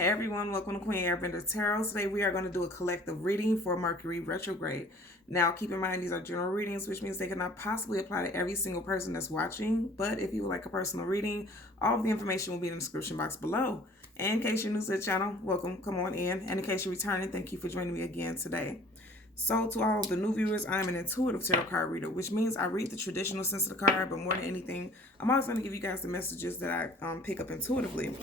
Hey everyone, welcome to Queen Airbender Tarot. Today we are going to do a collective reading for Mercury retrograde. Now keep in mind these are general readings, which means they cannot possibly apply to every single person that's watching. But if you would like a personal reading, all of the information will be in the description box below. And in case you're new to the channel, welcome, come on in. And in case you're returning, thank you for joining me again today. So to all of the new viewers, I'm an intuitive tarot card reader, which means I read the traditional sense of the card, but more than anything, I'm always going to give you guys the messages that I pick up intuitively.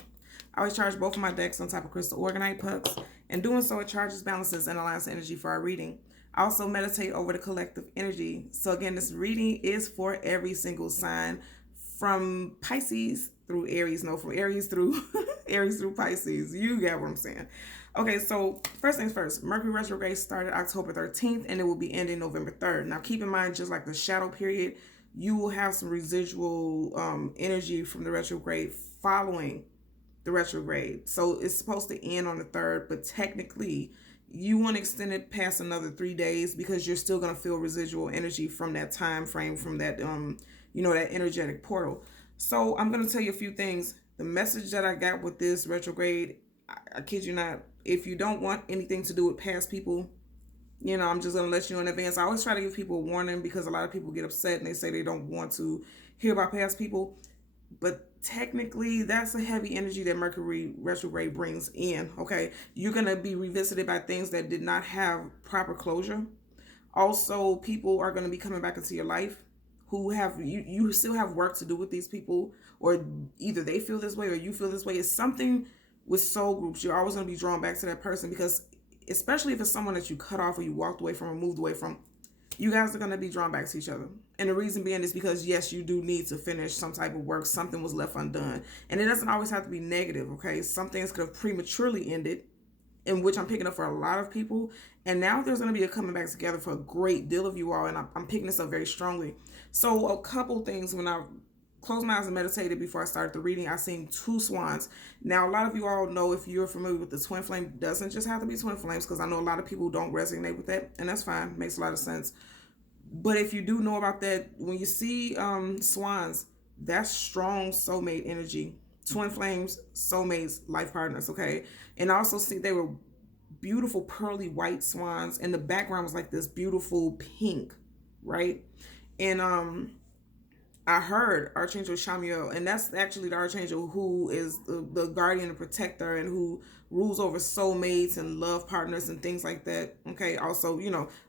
I always charge both of my decks on top of crystal organite pucks, and doing so it charges, balances, and aligns the energy for our reading. I also meditate over the collective energy. So again, this reading is for every single sign from Pisces through Aries. No, from Aries through Aries through Pisces. You get what I'm saying. Okay, so first things first, Mercury retrograde started October 13th and it will be ending November 3rd. Now keep in mind, just like the shadow period, you will have some residual energy from the retrograde following the retrograde. So it's supposed to end on the 3rd, but technically you want to extend it past another 3 days because you're still going to feel residual energy from that time frame, from that that energetic portal. So I'm going to tell you a few things. The message that I got with this retrograde, I kid you not, if you don't want anything to do with past people, I'm just going to let you know in advance. I always try to give people a warning because a lot of people get upset and they say they don't want to hear about past people. But technically, that's a heavy energy that Mercury retrograde brings in, okay? You're going to be revisited by things that did not have proper closure. Also, people are going to be coming back into your life who have, you still have work to do with these people, or either they feel this way or you feel this way. It's something with soul groups. You're always going to be drawn back to that person because, especially if it's someone that you cut off or you walked away from or moved away from, you guys are going to be drawn back to each other. And the reason being is because, yes, you do need to finish some type of work. Something was left undone. And it doesn't always have to be negative, okay? Some things could have prematurely ended, in which I'm picking up for a lot of people. And now there's going to be a coming back together for a great deal of you all. And I'm picking this up very strongly. So a couple things when I closed my eyes and meditated before I started the reading, I seen two swans. Now, a lot of you all know, if you're familiar with the twin flame, doesn't just have to be twin flames, because I know a lot of people don't resonate with that, and that's fine. Makes a lot of sense. But if you do know about that, when you see swans, that's strong soulmate energy. Twin flames, soulmates, life partners, okay? And I also see they were beautiful pearly white swans, and the background was like this beautiful pink, right? And I heard Archangel CHAMUEL, and that's actually the Archangel who is the guardian and protector and who rules over soulmates and love partners and things like that. Okay, also,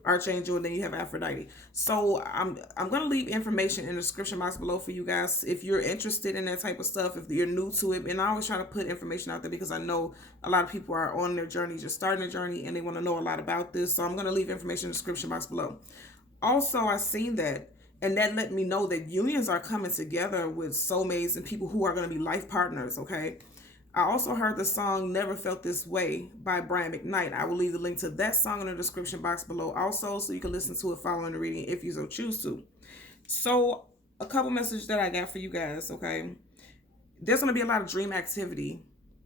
Archangel, and then you have Aphrodite. So I'm going to leave information in the description box below for you guys if you're interested in that type of stuff, if you're new to it. And I always try to put information out there because I know a lot of people are on their journey, just starting their journey, and they want to know a lot about this. So I'm going to leave information in the description box below. Also, I seen that, and that let me know that unions are coming together with soulmates and people who are going to be life partners, okay? I also heard the song Never Felt This Way by Brian McKnight. I will leave the link to that song in the description box below also, so you can listen to it following the reading if you so choose to. So, a couple messages that I got for you guys, okay? There's going to be a lot of dream activity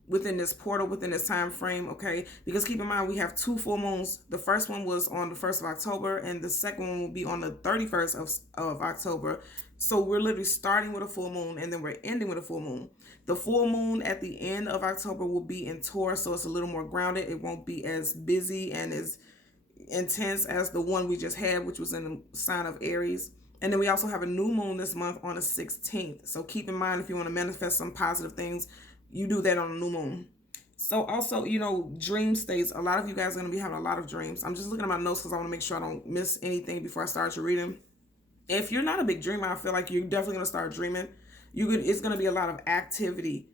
within this portal, within this time frame, okay? Because keep in mind, we have two full moons. The first one was on the 1st of October, and the second one will be on the 31st of October. So we're literally starting with a full moon, and then we're ending with a full moon. The full moon at the end of October will be in Taurus, so it's a little more grounded. It won't be as busy and as intense as the one we just had, which was in the sign of Aries. And then we also have a new moon this month on the 16th. So keep in mind, if you want to manifest some positive things, you do that on a new moon. So also, dream states. A lot of you guys are going to be having a lot of dreams. I'm just looking at my notes because I want to make sure I don't miss anything before I start your reading. If you're not a big dreamer, I feel like you're definitely going to start dreaming. It's going to be a lot of activity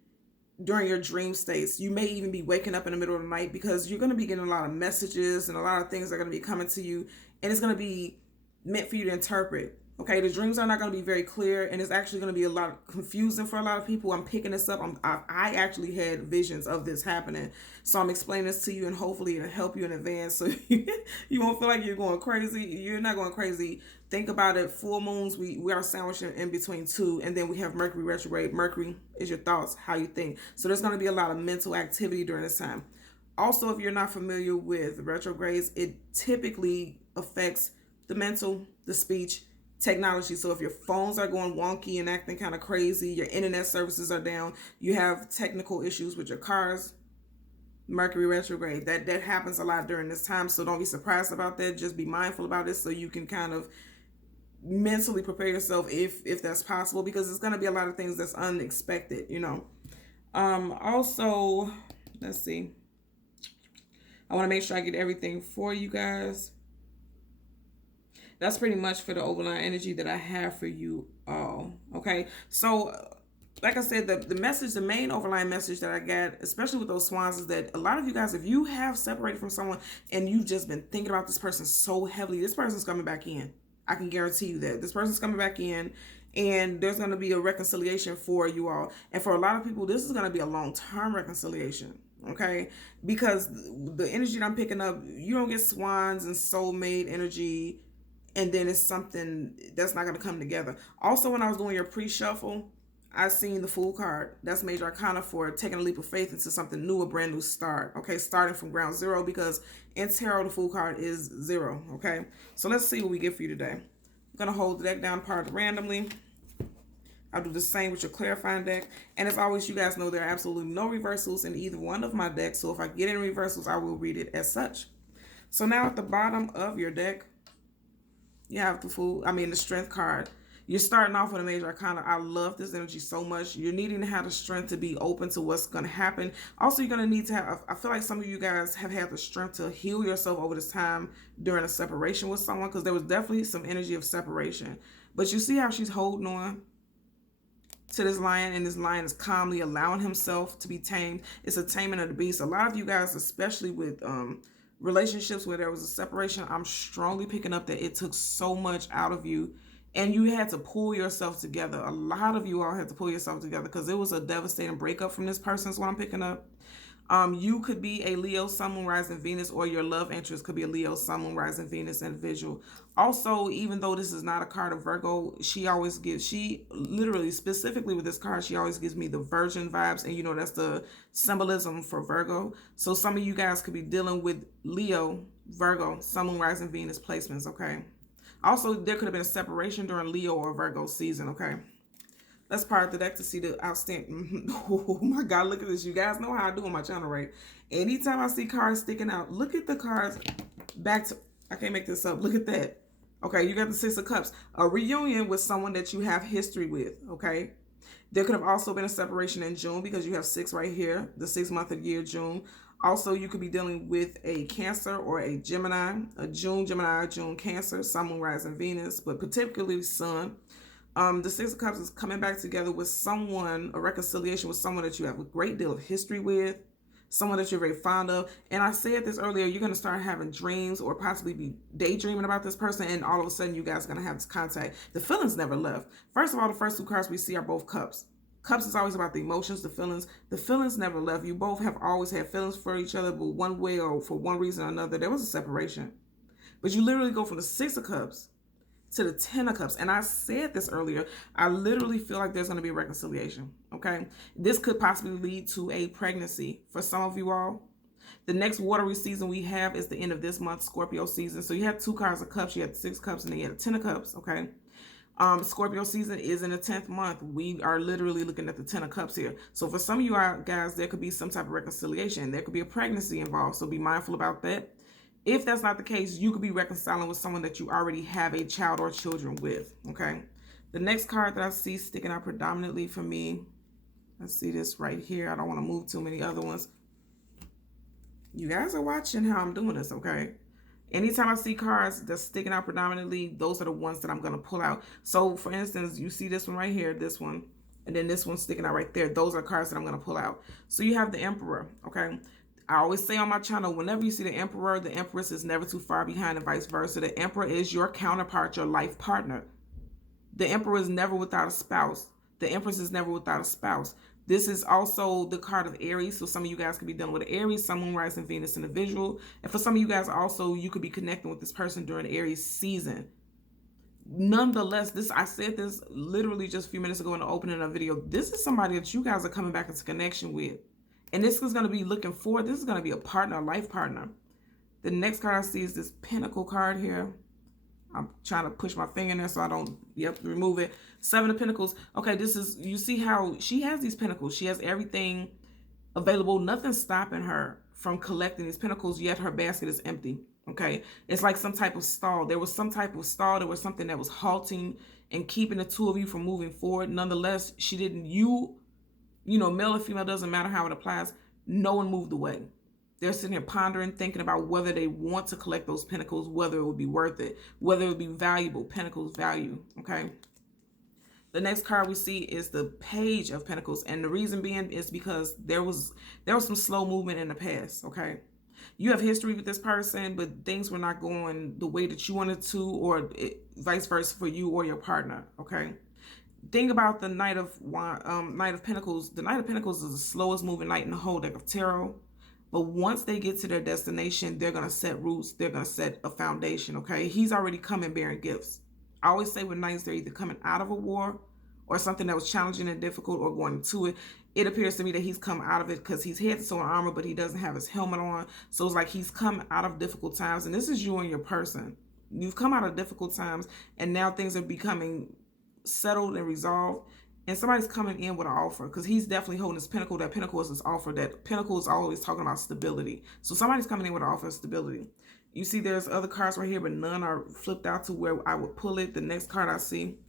during your dream states. You may even be waking up in the middle of the night because you're going to be getting a lot of messages and a lot of things are going to be coming to you, and it's going to be meant for you to interpret. Okay, the dreams are not going to be very clear, and it's actually going to be a lot confusing for a lot of people. I'm picking this up. I actually had visions of this happening, so I'm explaining this to you, and hopefully it'll help you in advance, so you won't feel like you're going crazy. You're not going crazy. Think about it. Full moons, we are sandwiched in between two, and then we have Mercury retrograde. Mercury is your thoughts, how you think. So there's going to be a lot of mental activity during this time. Also, if you're not familiar with retrogrades, it typically affects the mental, the speech, technology. So if your phones are going wonky and acting kind of crazy, your internet services are down, you have technical issues with your cars, Mercury retrograde. That happens a lot during this time, so don't be surprised about that. Just be mindful about it so you can kind of mentally prepare yourself if that's possible, because it's going to be a lot of things that's unexpected, you know. Also, let's see. I want to make sure I get everything for you guys. That's pretty much for the overline energy that I have for you all. Okay, so like I said, the message, the main overline message that I got, especially with those swans, is that a lot of you guys, if you have separated from someone and you've just been thinking about this person so heavily, this person's coming back in. I can guarantee you that this person's coming back in, and there's going to be a reconciliation for you all. And for a lot of people, this is going to be a long-term reconciliation. Okay, because the energy that I'm picking up, you don't get swans and soulmate energy and then it's something that's not going to come together. Also, when I was doing your pre-shuffle, I seen the Fool card. That's major arcana for taking a leap of faith into something new, a brand new start. Okay, starting from ground zero, because in tarot, the Fool card is 0. Okay, so let's see what we get for you today. I'm going to hold the deck down part randomly. I'll do the same with your clarifying deck. And as always, you guys know there are absolutely no reversals in either one of my decks. So if I get any reversals, I will read it as such. So now at the bottom of your deck, you have the Strength card. You're starting off with a major arcana. I love this energy so much. You're needing to have the strength to be open to what's going to happen. Also, you're going to need to have, I feel like some of you guys have had the strength to heal yourself over this time during a separation with someone, because there was definitely some energy of separation. But you see how she's holding on to this lion, and this lion is calmly allowing himself to be tamed. It's a taming of the beast. A lot of you guys, especially with relationships where there was a separation, I'm strongly picking up that it took so much out of you and you had to pull yourself together. A lot of you all had to pull yourself together because it was a devastating breakup from this person is what I'm picking up. You could be a Leo, Sun, Moon, Rising, Venus, or your love interest could be a Leo, Sun, Moon, Rising, Venus individual. Also, even though this is not a card of Virgo, she literally, specifically with this card, she always gives me the Virgin vibes, and you know that's the symbolism for Virgo. So some of you guys could be dealing with Leo, Virgo, Sun, Moon, Rising, Venus placements, okay? Also, there could have been a separation during Leo or Virgo season, okay? Let's part the deck to see the outstanding. Oh my God, look at this. You guys know how I do on my channel, right? Anytime I see cards sticking out, look at the cards back to, I can't make this up. Look at that. Okay, you got the 6 of Cups. A reunion with someone that you have history with, okay? There could have also been a separation in June because you have 6 right here, the 6th month of the year, June. Also, you could be dealing with a Cancer or a Gemini, a June Gemini, June Cancer, Sun, Moon, Rising, Venus, but particularly Sun. The 6 of Cups is coming back together with someone, a reconciliation with someone that you have a great deal of history with, someone that you're very fond of. And I said this earlier, you're going to start having dreams or possibly be daydreaming about this person, and all of a sudden you guys are going to have this contact. The feelings never left. First of all, the first 2 cards we see are both Cups. Cups is always about the emotions, the feelings. The feelings never left. You both have always had feelings for each other, but one way or for one reason or another, there was a separation. But you literally go from the 6 of Cups to the 10 of Cups. And I said this earlier, I literally feel like there's going to be a reconciliation, okay? This could possibly lead to a pregnancy for some of you all. The next watery season we have is the end of this month, Scorpio season. So you had 2 cards of Cups, you had 6 Cups, and then you had 10 of Cups, okay? Scorpio season is in the 10th month. We are literally looking at the 10 of Cups here. So for some of you guys, there could be some type of reconciliation. There could be a pregnancy involved, so be mindful about that. If that's not the case, you could be reconciling with someone that you already have a child or children with, okay? The next card that I see sticking out predominantly for me, let's see this right here. I don't want to move too many other ones. You guys are watching how I'm doing this, okay? Anytime I see cards that's sticking out predominantly, those are the ones that I'm going to pull out. So, for instance, you see this one right here, this one, and then this one sticking out right there. Those are cards that I'm going to pull out. So you have the Emperor, okay? I always say on my channel, whenever you see the Emperor, the Empress is never too far behind and vice versa. The Emperor is your counterpart, your life partner. The Emperor is never without a spouse. The Empress is never without a spouse. This is also the card of Aries. So some of you guys could be dealing with Aries, Sun, Moon, Rising, Venus individual. And for some of you guys also, you could be connecting with this person during Aries season. Nonetheless, I said this literally just a few minutes ago in the opening of the video. This is somebody that you guys are coming back into connection with. And this is going to be looking forward. This is going to be a partner, a life partner. The next card I see is this Pentacle card here. I'm trying to push my finger in there so I don't, remove it. 7 of Pentacles. Okay, this is, you see how she has these pentacles. She has everything available. Nothing's stopping her from collecting these pentacles, yet her basket is empty. Okay, it's like some type of stall. There was some type of stall. There was something that was halting and keeping the two of you from moving forward. Nonetheless, she didn't. You know, male or female, doesn't matter how it applies. No one moved away. They're sitting here pondering, thinking about whether they want to collect those pentacles, whether it would be worth it, whether it would be valuable. Pentacles value. Okay. The next card we see is the Page of Pentacles, and the reason being is because there was some slow movement in the past. Okay, you have history with this person, but things were not going the way that you wanted to, or vice versa for you or your partner. Okay, think about the Knight of Pentacles. The Knight of Pentacles is the slowest moving knight in the whole deck of tarot. But once they get to their destination, they're going to set roots. They're going to set a foundation. Okay, he's already coming bearing gifts. I always say with knights, they're either coming out of a war or something that was challenging and difficult, or going into it. It appears to me that he's come out of it because he's had sword armor, but he doesn't have his helmet on. So it's like he's come out of difficult times. And this is you and your person. You've come out of difficult times, and now things are becoming settled and resolved. And somebody's coming in with an offer, because he's definitely holding this pinnacle. That pinnacle is his offer. That pinnacle is always talking about stability. So somebody's coming in with an offer of stability. You see there's other cards right here, but none are flipped out to where I would pull it. The next card I see,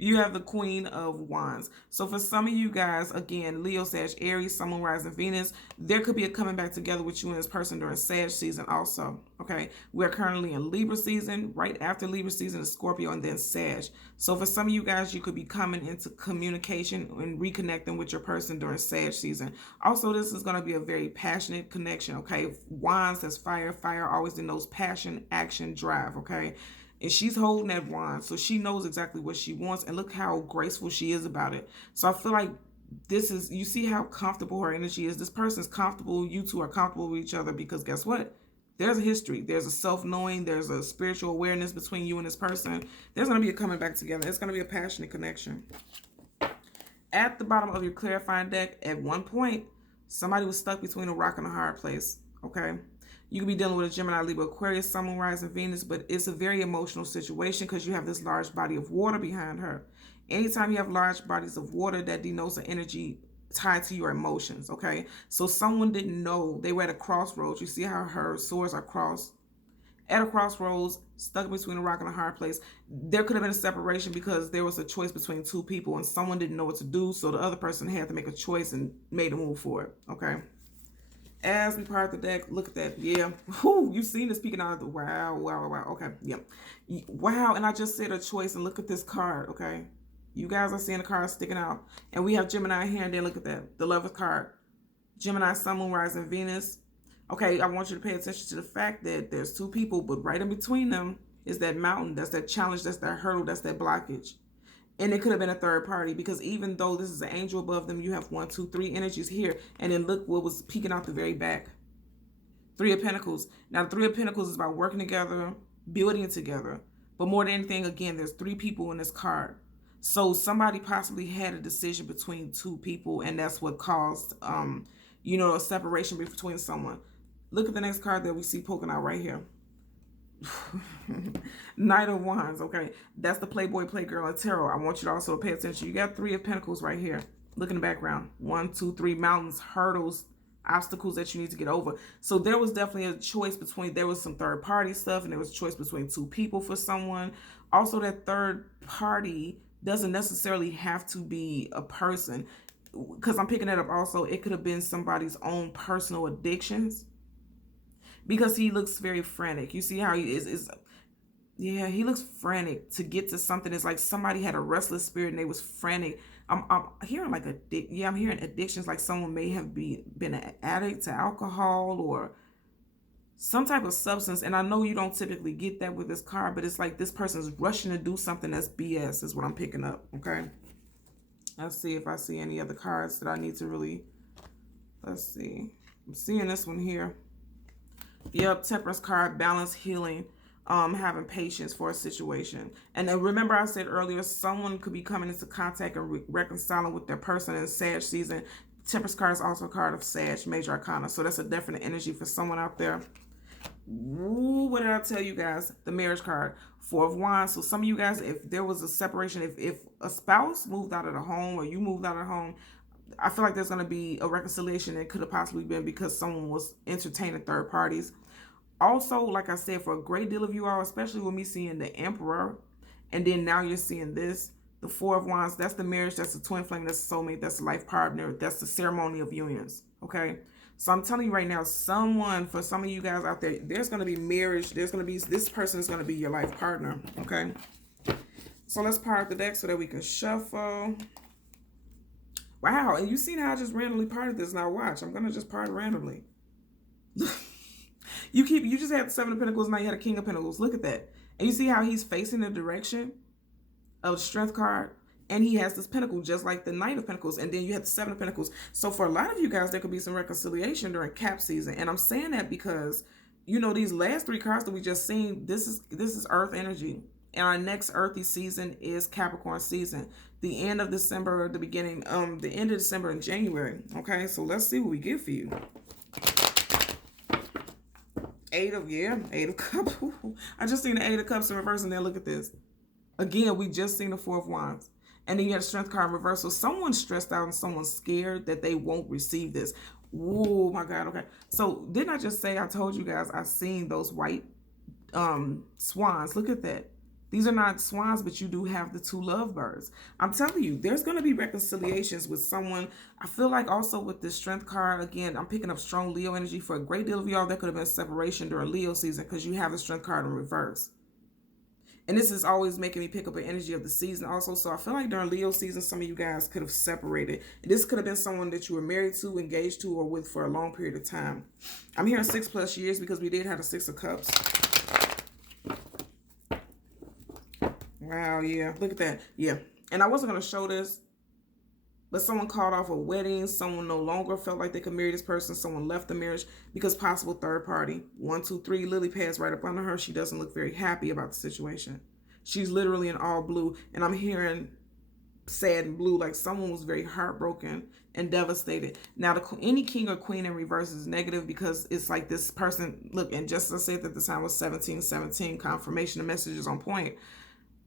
you have the Queen of Wands. So for some of you guys, again, Leo, Sag, Aries, Sun, Moon, Rising, Venus, there could be a coming back together with you and this person during Sag season also. Okay, we're currently in Libra season. Right after Libra season is Scorpio and then Sag. So for some of you guys, you could be coming into communication and reconnecting with your person during Sag season. Also, this is going to be a very passionate connection. Okay, Wands, that's fire. Fire always denotes passion, action, drive. Okay. And she's holding that wand, so she knows exactly what she wants, and look how graceful she is about it. So I feel like this is, you see how comfortable her energy is. This person's comfortable. You two are comfortable with each other, because guess what? There's a history. There's a self-knowing. There's a spiritual awareness between you and this person. There's going to be a coming back together. It's going to be a passionate connection. At the bottom of your clarifying deck, at one point, somebody was stuck between a rock and a hard place. Okay? You could be dealing with a Gemini, Libra, Aquarius, Sun, Moon, Rising, Venus, but it's a very emotional situation because you have this large body of water behind her. Anytime you have large bodies of water, that denotes an energy tied to your emotions, okay? So someone didn't know. They were at a crossroads. You see how her swords are crossed? At a crossroads, stuck between a rock and a hard place. There could have been a separation because there was a choice between two people and someone didn't know what to do, so the other person had to make a choice and made a move for it, okay? As we part the deck, look at that. Yeah. Whew, you've seen this peeking out of the wow. Okay. Yep. Wow. And I just said a choice, and look at this card. Okay. You guys are seeing the card sticking out. And we have Gemini here, and then look at that. The Lovers card. Gemini, Sun, Moon, Rising, Venus. Okay. I want you to pay attention to the fact that there's two people, but right in between them is that mountain. That's that challenge. That's that hurdle. That's that blockage. And it could have been a third party, because even though this is an angel above them, you have 1, 2, 3 energies here. And then look what was peeking out the very back. 3 of Pentacles. Now, the 3 of Pentacles is about working together, building it together. But more than anything, again, there's 3 people in this card. So somebody possibly had a decision between 2 people, and that's what caused, you know, a separation between someone. Look at the next card that we see poking out right here. Knight of Wands. Okay, that's the Playboy Playgirl in tarot. I want you to also pay attention. You got 3 of Pentacles right here. Look in the background. 1, 2, 3 mountains, hurdles, obstacles that you need to get over. So there was definitely a choice between, there was some third party stuff, and there was a choice between 2 people for someone. Also, that third party doesn't necessarily have to be a person, because I'm picking that up also. It could have been somebody's own personal addictions, because he looks very frantic. You see how he is yeah, he looks frantic to get to something. It's like somebody had a restless spirit and they was frantic. I'm hearing like I'm hearing addictions, like someone may have been an addict to alcohol or some type of substance. And I know you don't typically get that with this card, but it's like this person's rushing to do something that's BS is what I'm picking up, okay? Let's see if I see any other cards that I need to really, let's see. I'm seeing this one here. Yep, Temperance card, balance, healing, having patience for a situation. And then remember I said earlier, someone could be coming into contact and reconciling with their person in Sag season. Temperance card is also a card of Sag, major arcana. So that's a definite energy for someone out there. Ooh, what did I tell you guys? The Marriage card, 4 of Wands. So some of you guys, if there was a separation, if a spouse moved out of the home or you moved out of the home, I feel like there's going to be a reconciliation that could have possibly been because someone was entertaining third parties. Also, like I said, for a great deal of you all, especially with me seeing the Emperor, and then now you're seeing this, the Four of Wands, that's the marriage, that's the twin flame, that's the soulmate, that's the life partner, that's the ceremony of unions, okay? So I'm telling you right now, someone, for some of you guys out there, there's going to be marriage, there's going to be, this person is going to be your life partner, okay? So let's part the deck so that we can shuffle. Wow, and you seen how I just randomly parted this. Now watch, I'm going to just part randomly. You just had the Seven of Pentacles, now you had a King of Pentacles. Look at that. And you see how he's facing the direction of the Strength card, and he has this Pentacle just like the Knight of Pentacles, and then you have the Seven of Pentacles. So for a lot of you guys, there could be some reconciliation during Cap season, and I'm saying that because, you know, these last three cards that we just seen, this is Earth energy, and our next earthy season is Capricorn season. The end of December, the beginning, the end of December and January. Okay, so let's see what we get for you. Eight of Cups. I just seen the Eight of Cups in reverse, and then look at this. Again, we just seen the Four of Wands. And then you have Strength card in reverse. So someone's stressed out and someone's scared that they won't receive this. Oh my God, okay. So didn't I just say, I told you guys, I've seen those white swans. Look at that. These are not swans, but you do have the two lovebirds. I'm telling you, there's going to be reconciliations with someone. I feel like also with this Strength card, again, I'm picking up strong Leo energy. For a great deal of y'all, there could have been separation during Leo season because you have the Strength card in reverse. And this is always making me pick up an energy of the season also. So I feel like during Leo season, some of you guys could have separated. This could have been someone that you were married to, engaged to, or with for a long period of time. I'm hearing 6+ years because we did have the Six of Cups. Wow, yeah. Look at that. Yeah. And I wasn't going to show this, but someone called off a wedding. Someone no longer felt like they could marry this person. Someone left the marriage because possible third party. 1, 2, 3. Lily pads right up under her. She doesn't look very happy about the situation. She's literally in all blue. And I'm hearing sad and blue, like someone was very heartbroken and devastated. Now, any king or queen in reverse is negative because it's like this person, look, and just as I said that the time was 1717, confirmation, the message is on point.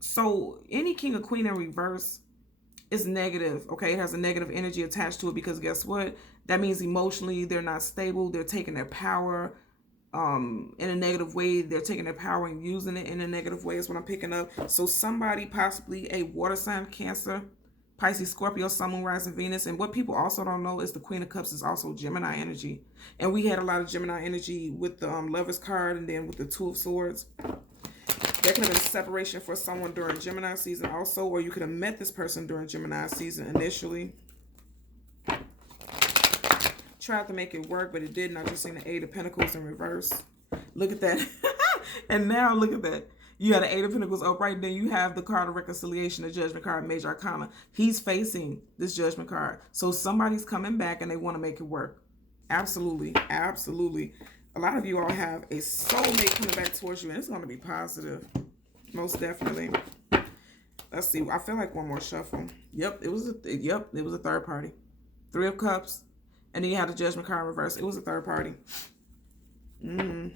So any king or queen in reverse is negative, okay? It has a negative energy attached to it because guess what? That means emotionally they're not stable. They're taking their power in a negative way. They're taking their power and using it in a negative way is what I'm picking up. So somebody, possibly a water sign, Cancer, Pisces, Scorpio, Sun, Moon, Rising, Venus. And what people also don't know is the Queen of Cups is also Gemini energy. And we had a lot of Gemini energy with the Lovers card and then with the Two of Swords. There could have been separation for someone during Gemini season also, or you could have met this person during Gemini season initially. Tried to make it work, but it didn't. I just seen the Eight of Pentacles in reverse. Look at that. And now look at that. You had the Eight of Pentacles upright, then you have the card of reconciliation, the Judgment card, Major Arcana. He's facing this Judgment card. So somebody's coming back and they want to make it work. Absolutely. Absolutely. A lot of you all have a soulmate coming back towards you, and it's going to be positive. Most definitely. Let's see. I feel like one more shuffle. Yep, it was a third party. Three of Cups, and then you had the Judgment card in reverse. It was a third party. But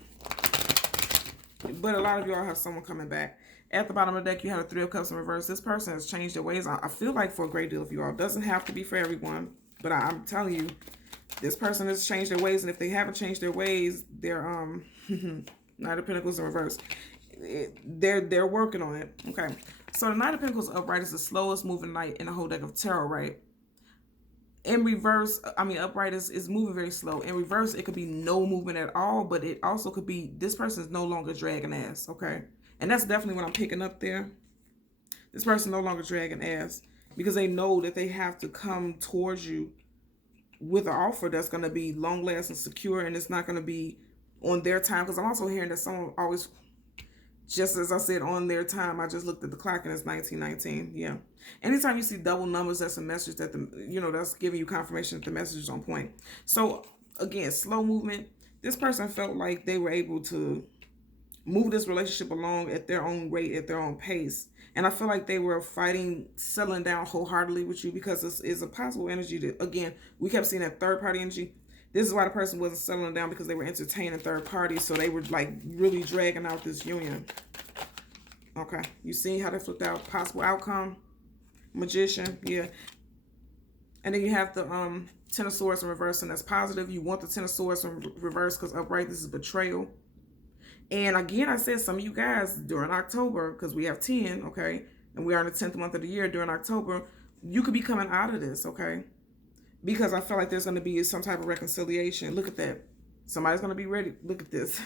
a lot of you all have someone coming back. At the bottom of the deck, you have a Three of Cups in reverse. This person has changed their ways. I feel like for a great deal of you all. It doesn't have to be for everyone, but I'm telling you, this person has changed their ways, and if they haven't changed their ways, they're Knight of Pentacles in reverse. They're working on it. Okay, so the Knight of Pentacles upright is the slowest moving knight in the whole deck of tarot, right? In reverse, I mean upright is moving very slow. In reverse, it could be no movement at all, but it also could be this person is no longer dragging ass. Okay, and that's definitely what I'm picking up there. This person no longer dragging ass because they know that they have to come towards you with an offer that's going to be long lasting, secure, and it's not going to be on their time. Because I'm also hearing that someone always, just as I said, on their time. I just looked at the clock and it's 1919. Yeah. Anytime you see double numbers, that's a message that that's giving you confirmation that the message is on point. So again, slow movement. This person felt like they were able to move this relationship along at their own rate, at their own pace. And I feel like they were fighting, settling down wholeheartedly with you because it's a possible energy that, again, we kept seeing that third party energy. This is why the person wasn't settling down, because they were entertaining third parties. So they were like really dragging out this union. Okay. You see how they flipped out? Possible outcome. Magician. Yeah. And then you have the Ten of Swords in reverse, and that's positive. You want the Ten of Swords in reverse because upright, this is betrayal. And again, I said some of you guys during October, because we have 10, okay, and we are in the 10th month of the year during October, you could be coming out of this, okay? Because I feel like there's going to be some type of reconciliation. Look at that. Somebody's going to be ready. Look at this.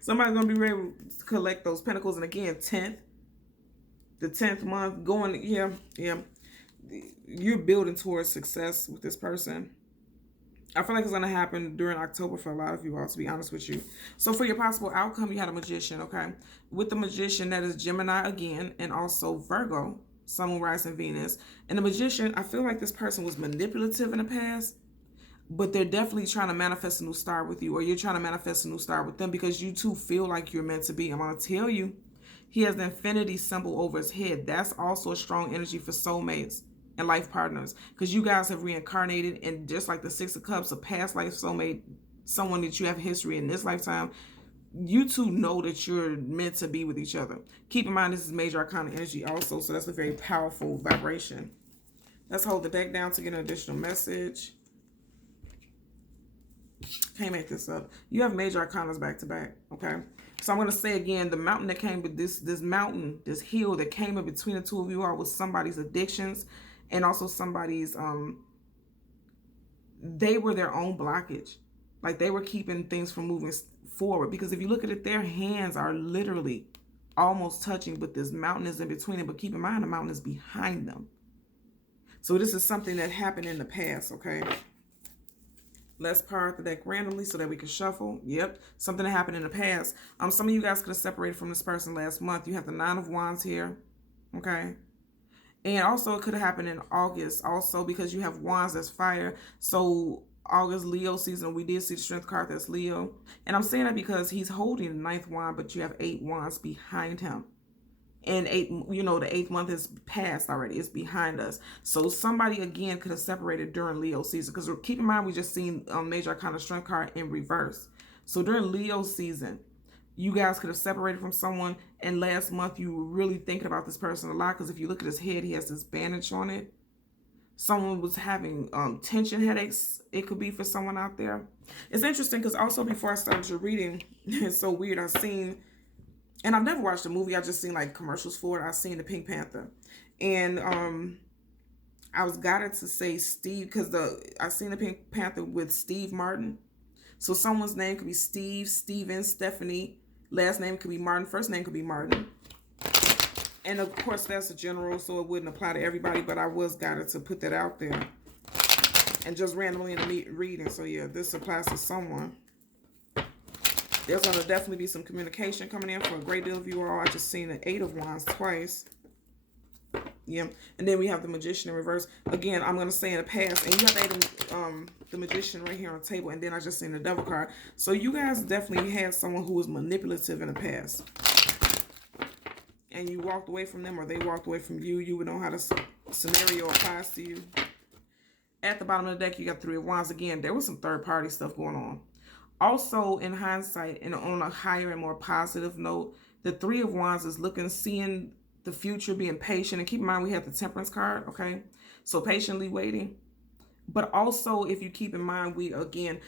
Somebody's going to be ready to collect those pentacles. And again, 10th, the 10th month, going, yeah. You're building towards success with this person. I feel like it's going to happen during October for a lot of you all, to be honest with you. So for your possible outcome, you had a Magician, okay? With the Magician, that is Gemini again, and also Virgo, Sun, Moon, Rising, Venus. And the Magician, I feel like this person was manipulative in the past, but they're definitely trying to manifest a new star with you, or you're trying to manifest a new star with them because you two feel like you're meant to be. I'm going to tell you, he has the infinity symbol over his head. That's also a strong energy for soulmates and life partners, because you guys have reincarnated, and just like the Six of Cups, a past life soulmate, someone that you have history in this lifetime, you two know that you're meant to be with each other. Keep in mind, this is major arcana energy also, so that's a very powerful vibration. Let's hold the deck down to get an additional message. Can't make this up. You have major arcanas back to back, okay? So I'm going to say again, the mountain that came with this mountain, this hill that came in between the two of you all was somebody's addictions, and also somebody's, they were their own blockage. Like they were keeping things from moving forward. Because if you look at it, their hands are literally almost touching, but this mountain is in between them. But keep in mind, the mountain is behind them. So this is something that happened in the past, okay? Let's part the deck randomly so that we can shuffle. Yep, something that happened in the past. Some of you guys could have separated from this person last month. You have the Nine of Wands here, okay? And also it could have happened in August also, because you have Wands, that's fire. So August, Leo season, we did see the Strength card, that's Leo. And I'm saying that because he's holding the 9th wand, but you have 8 wands behind him. And the 8th month is past already. It's behind us. So somebody, again, could have separated during Leo season. Because keep in mind, we just seen major arcana Strength card in reverse. So during Leo season, you guys could have separated from someone, and last month you were really thinking about this person a lot, because if you look at his head, he has this bandage on it. Someone was having tension headaches. It could be for someone out there. It's interesting because also before I started your reading, it's so weird. I've seen, and I've never watched the movie. I just seen like commercials for it. I've seen the Pink Panther, and I was guided to say Steve because I seen the Pink Panther with Steve Martin. So someone's name could be Steve, Steven, Stephanie. Last name could be Martin. First name could be Martin. And of course, that's a general, so it wouldn't apply to everybody, but I was guided to put that out there. And just randomly in the reading. So yeah, this applies to someone. There's going to definitely be some communication coming in for a great deal of you all. I just seen the 8 of Wands twice. Yeah. And then we have the Magician in reverse. Again, I'm going to say in the past. And you have the Magician right here on the table. And then I just seen the Devil card. So you guys definitely had someone who was manipulative in the past. And you walked away from them, or they walked away from you. You would know how the scenario applies to you. At the bottom of the deck, you got 3 of Wands. Again, there was some third-party stuff going on. Also, in hindsight, and on a higher and more positive note, the 3 of Wands is seeing the future, being patient. And keep in mind, we have the Temperance card, okay? So patiently waiting. But also, if you keep in mind, we're in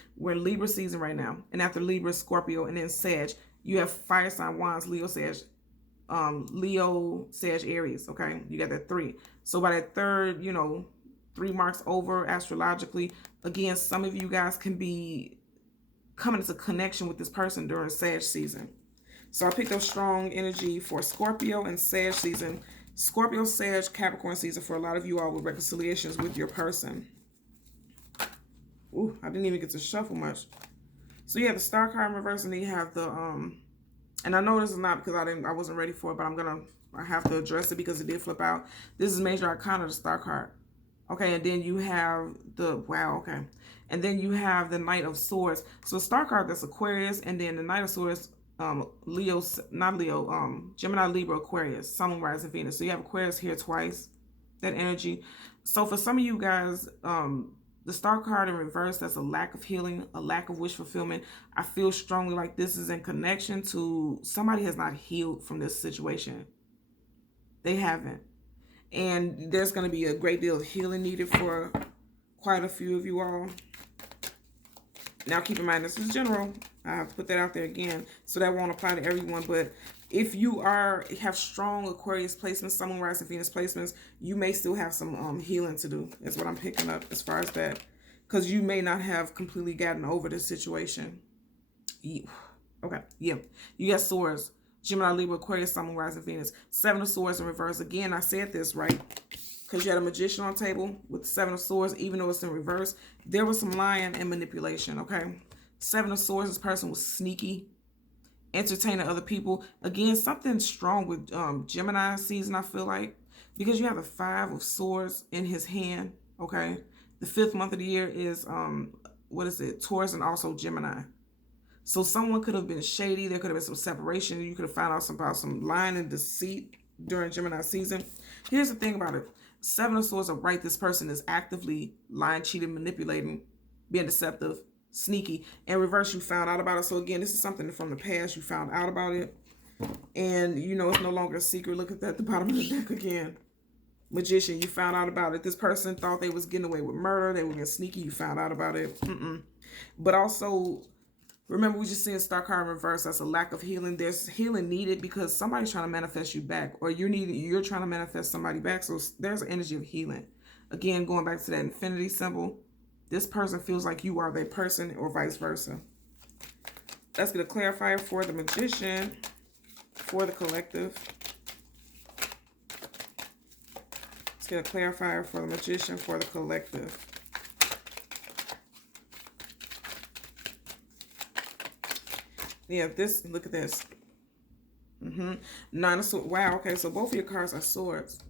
Libra season right now. And after Libra, Scorpio, and then Sag, you have fire sign Wands, Leo, Sag, Aries, okay? You got that 3. So by that third, 3 marks over astrologically, again, some of you guys can be coming into connection with this person during Sag season. So I picked up strong energy for Scorpio and Sag season. Scorpio, Sag, Capricorn season for a lot of you all with reconciliations with your person. Ooh, I didn't even get to shuffle much. So you have the Star card in reverse, and then you have the and I know this is not because I wasn't ready for it, but I have to address it because it did flip out. This is major arcana, the Star card. Okay, and then you have and then you have the Knight of Swords. So Star card, that's Aquarius, and then the Knight of Swords, Gemini, Libra, Aquarius, Sun, Moon, Rising, Venus. So you have Aquarius here twice, that energy. So for some of you guys, the Star card in reverse, that's a lack of healing, a lack of wish fulfillment. I feel strongly like this is in connection to somebody has not healed from this situation. They haven't. And there's going to be a great deal of healing needed for quite a few of you all. Now, keep in mind, this is general. I have to put that out there again, so that won't apply to everyone. But if you have strong Aquarius placements, Sun, Moon, Rising, Venus placements, you may still have some healing to do. Is what I'm picking up as far as that, because you may not have completely gotten over this situation. Okay, yeah, you got Swords, Gemini, Libra, Aquarius, Sun, Moon, Rising, Venus. Seven of Swords in reverse. Again, I said this right, because you had a Magician on table with the Seven of Swords, even though it's in reverse. There was some lying and manipulation, okay? Seven of Swords, this person was sneaky, entertaining other people. Again, something strong with Gemini season, I feel like, because you have the Five of Swords in his hand, okay? The 5th month of the year is, what is it? Taurus and also Gemini. So someone could have been shady. There could have been some separation. You could have found out about some lying and deceit during Gemini season. Here's the thing about it. Seven of Swords are right. This person is actively lying, cheating, manipulating, being deceptive, sneaky. In reverse, you found out about it. So again, this is something from the past. You found out about it. And you know it's no longer a secret. Look at that, the bottom of the deck again. Magician, you found out about it. This person thought they was getting away with murder. They were getting sneaky. You found out about it. But also, remember, we just seen Star card in reverse. That's a lack of healing. There's healing needed because somebody's trying to manifest you back, or you're trying to manifest somebody back. So there's an energy of healing. Again, going back to that infinity symbol, this person feels like you are their person, or vice versa. Let's get a clarifier for the Magician, for the collective. Let's get a clarifier for the Magician, for the collective. Yeah, this, look at this. Nine of Swords. Wow, okay, so both of your cards are swords.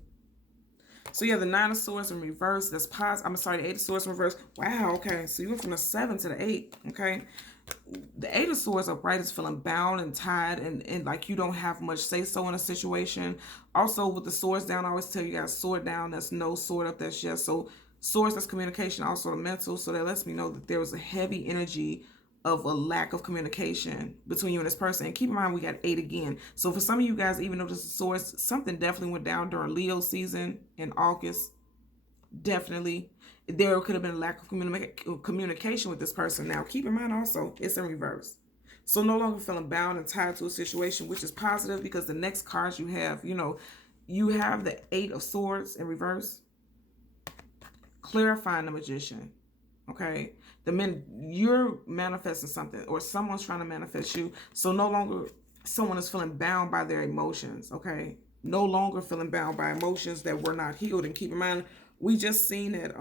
So yeah, the Nine of Swords in reverse, that's positive. I'm sorry, the Eight of Swords in reverse. Wow, okay, so you went from the 7 to the 8, okay? The Eight of Swords upright is feeling bound and tied and like you don't have much say-so in a situation. Also, with the swords down, I always tell you guys, sword down, that's no, sword up, that's yes. So swords, that's communication, also the mental. So that lets me know that there was a heavy energy of a lack of communication between you and this person. And keep in mind, we got 8 again. So for some of you guys, even though this is swords, something definitely went down during Leo season in August. Definitely. There could have been a lack of communication with this person. Now, keep in mind also, it's in reverse. So no longer feeling bound and tied to a situation, which is positive because the next cards you have, you have the 8 of Swords in reverse. Clarifying the Magician. Okay, you're manifesting something, or someone's trying to manifest you. So no longer someone is feeling bound by their emotions. Okay, no longer feeling bound by emotions that were not healed. And keep in mind, we just seen that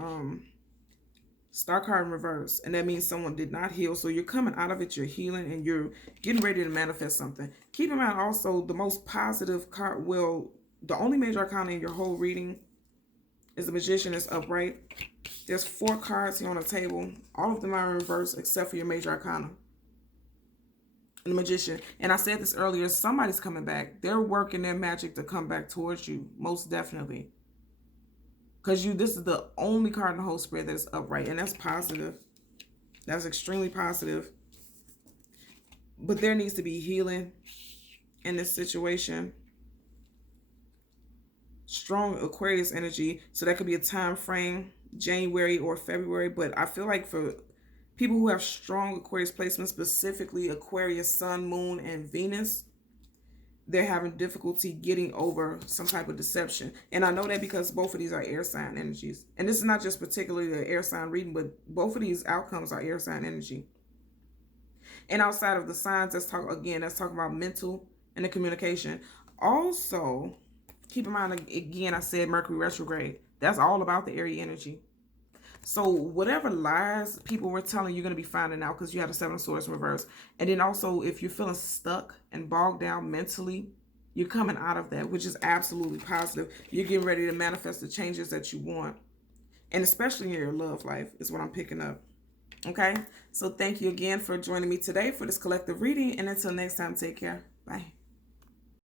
Star card in reverse, and that means someone did not heal. So you're coming out of it, you're healing, and you're getting ready to manifest something. Keep in mind also, the most positive card, the only major arcana in your whole reading is the Magician is upright. There's 4 cards here on the table. All of them are in reverse except for your major arcana. And the Magician. And I said this earlier, somebody's coming back. They're working their magic to come back towards you, most definitely. Because this is the only card in the whole spread that is upright. And that's positive. That's extremely positive. But there needs to be healing in this situation. Strong Aquarius energy. So that could be a time frame, January or February. But I feel like for people who have strong Aquarius placements, specifically Aquarius, Sun, Moon, and Venus, they're having difficulty getting over some type of deception. And I know that because both of these are air sign energies. And this is not just particularly the air sign reading, but both of these outcomes are air sign energy. And outside of the signs, let's talk about mental and the communication. Also, keep in mind, again, I said Mercury retrograde. That's all about the airy energy. So whatever lies people were telling, you're going to be finding out because you have the 7 of Swords in reverse. And then also, if you're feeling stuck and bogged down mentally, you're coming out of that, which is absolutely positive. You're getting ready to manifest the changes that you want. And especially in your love life is what I'm picking up. Okay? So thank you again for joining me today for this collective reading. And until next time, take care. Bye.